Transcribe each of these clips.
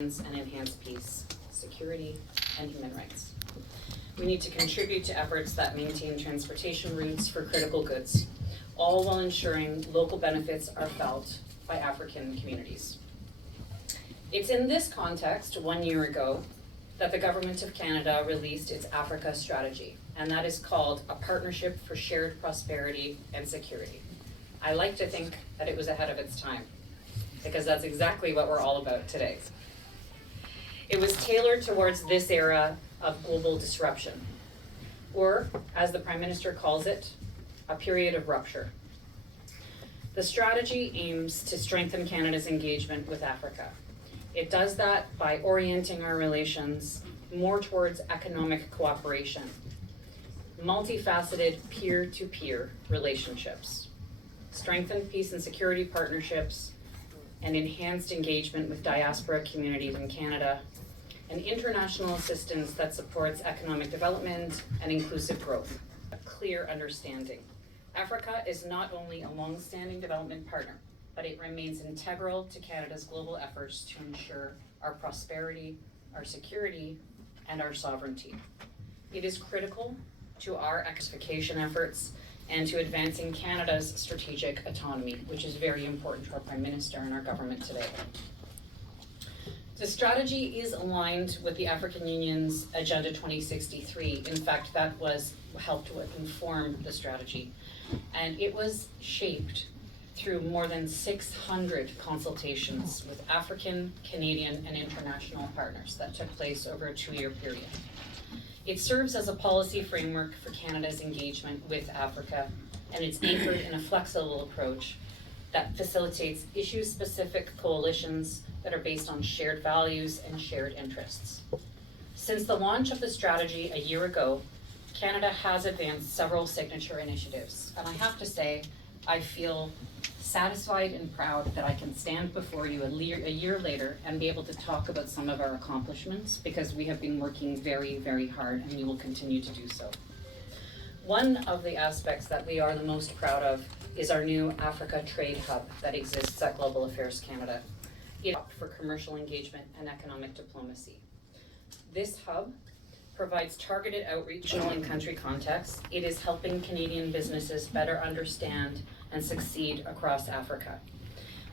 and enhance peace, security, and human rights. We need to contribute to efforts that maintain transportation routes for critical goods, all while ensuring local benefits are felt by African communities. It's in this context, 1 year ago, that the Government of Canada released its Africa strategy, and that is called A Partnership for Shared Prosperity and Security. I like to think that it was ahead of its time, because that's exactly what we're all about today. It was tailored towards this era of global disruption, or, as the Prime Minister calls it, a period of rupture. The strategy aims to strengthen Canada's engagement with Africa. It does that by orienting our relations more towards economic cooperation, multifaceted peer-to-peer relationships, strengthened peace and security partnerships, and enhanced engagement with diaspora communities in Canada, and international assistance that supports economic development and inclusive growth. A clear understanding. Africa is not only a long-standing development partner, but it remains integral to Canada's global efforts to ensure our prosperity, our security, and our sovereignty. It is critical to our diversification efforts and to advancing Canada's strategic autonomy, which is very important to our Prime Minister and our government today. The strategy is aligned with the African Union's Agenda 2063. In fact, that was helped to inform the strategy. And it was shaped through more than 600 consultations with African, Canadian, and international partners that took place over a 2-year period. It serves as a policy framework for Canada's engagement with Africa, and it's anchored in a flexible approach that facilitates issue-specific coalitions that are based on shared values and shared interests. Since the launch of the strategy a year ago, Canada has advanced several signature initiatives, and I have to say, I feel satisfied and proud that I can stand before you a year later and be able to talk about some of our accomplishments, because we have been working very, very hard, and we will continue to do so. One of the aspects that we are the most proud of is our new Africa Trade Hub that exists at Global Affairs Canada. It's for commercial engagement and economic diplomacy. This hub provides targeted outreach in country contexts. It is helping Canadian businesses better understand and succeed across Africa.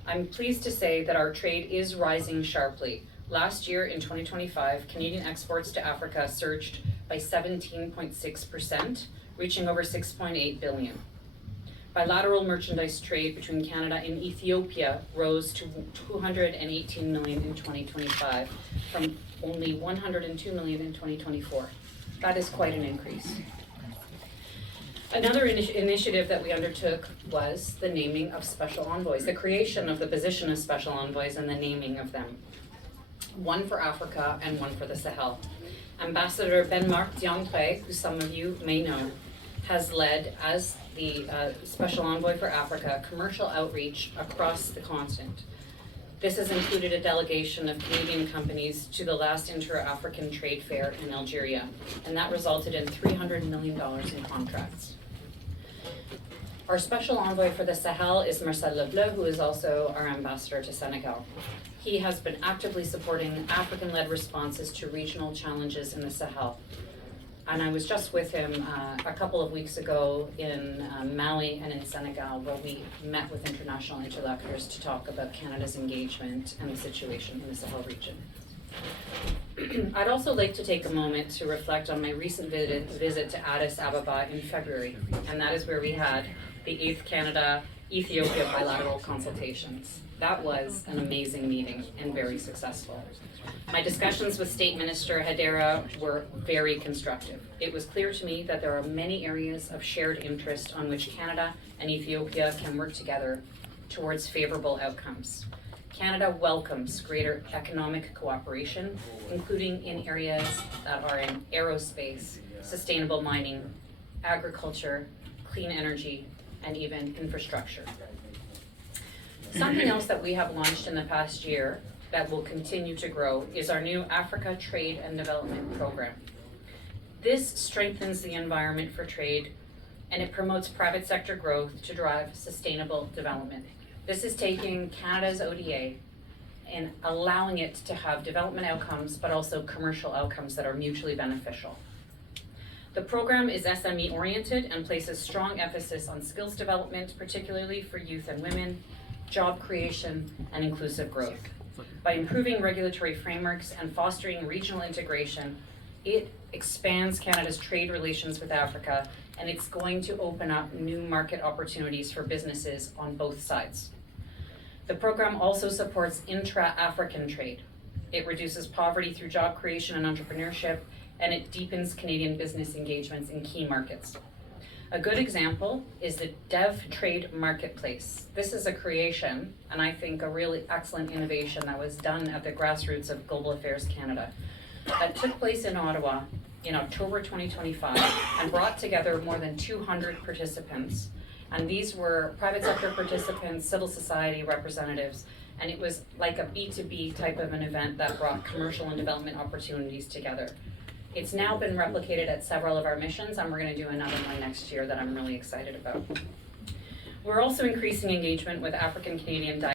I'm pleased to say that our trade is rising sharply. Last year in 2025, Canadian exports to Africa surged by 17.6%, reaching over 6.8 billion. Bilateral merchandise trade between Canada and Ethiopia rose to 218 million in 2025 from only 102 million in 2024. That is quite an increase. Another initiative that we undertook was the naming of special envoys, the creation of the position of special envoys and the naming of them. One for Africa and one for the Sahel. Ambassador Ben-Marc Diantre, who some of you may know, has led, as the Special Envoy for Africa, commercial outreach across the continent. This has included a delegation of Canadian companies to the last Inter-African Trade Fair in Algeria, and that resulted in $300 million in contracts. Our Special Envoy for the Sahel is Marcel Lebleu, who is also our ambassador to Senegal. He has been actively supporting African-led responses to regional challenges in the Sahel. And I was just with him a couple of weeks ago in Mali and in Senegal, where we met with international interlocutors to talk about Canada's engagement and the situation in the Sahel region. I'd also like to take a moment to reflect on my recent visit to Addis Ababa in February, and that is where we had the 8th Canada-Ethiopia bilateral consultations. That was an amazing meeting and very successful. My discussions with State Minister Hadera were very constructive. It was clear to me that there are many areas of shared interest on which Canada and Ethiopia can work together towards favorable outcomes. Canada welcomes greater economic cooperation, including in areas that are in aerospace, sustainable mining, agriculture, clean energy, and even infrastructure. Something else that we have launched in the past year that will continue to grow is our new Africa Trade and Development Program. This strengthens the environment for trade, and it promotes private sector growth to drive sustainable development. This is taking Canada's ODA in allowing it to have development outcomes, but also commercial outcomes that are mutually beneficial. The program is SME oriented and places strong emphasis on skills development, particularly for youth and women, job creation, and inclusive growth. By improving regulatory frameworks and fostering regional integration, it expands Canada's trade relations with Africa, and it's going to open up new market opportunities for businesses on both sides. The program also supports intra-African trade. It reduces poverty through job creation and entrepreneurship, and it deepens Canadian business engagements in key markets. A good example is the Dev Trade Marketplace. This is a creation, and I think a really excellent innovation that was done at the grassroots of Global Affairs Canada, that took place in Ottawa in October 2025 and brought together more than 200 participants. And these were private sector participants, civil society representatives, and it was like a B2B type of an event that brought commercial and development opportunities together. It's now been replicated at several of our missions, and we're going to do another one next year that I'm really excited about. We're also increasing engagement with African Canadian